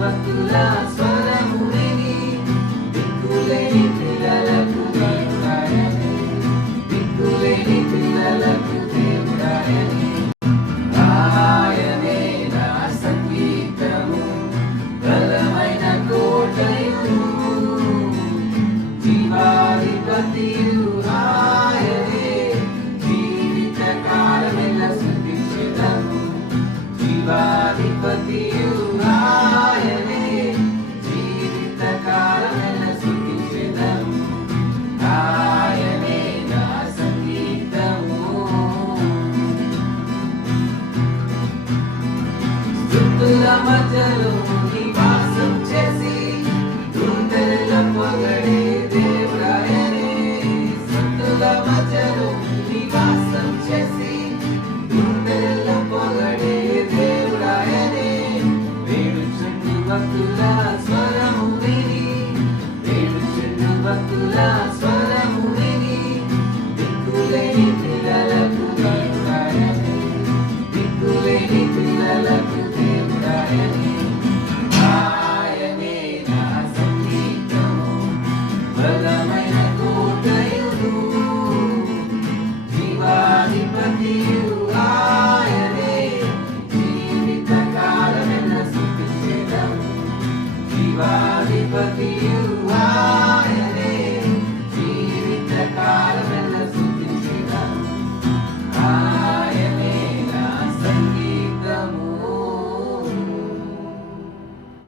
భక్తుల స్వరముని దిక్కులేని పిల్లలకు దేవుడాయనే దిక్కులేని పిల్లలకు దేవుడాయనే ఆయనే నా సంగీతము బలమైన కోటయు జీవాధిపతియు ఆయనే జీవిత కాలమెల్ల స్తుతించెదను జీవాధిపతియు ఆయనే జీవిత కాలమెల్ల స్తుతించెదను ఆయనే నా సంగీతము స్తుతుల మధ్యలో నివాసం చేసి గుండెల్లో పొగడే దేవుడాయనే స్తుతుల మధ్యలో నివాసం చేసి గుండెల్లో పొగడే దేవుడాయనే వేడుచుండు భక్తుల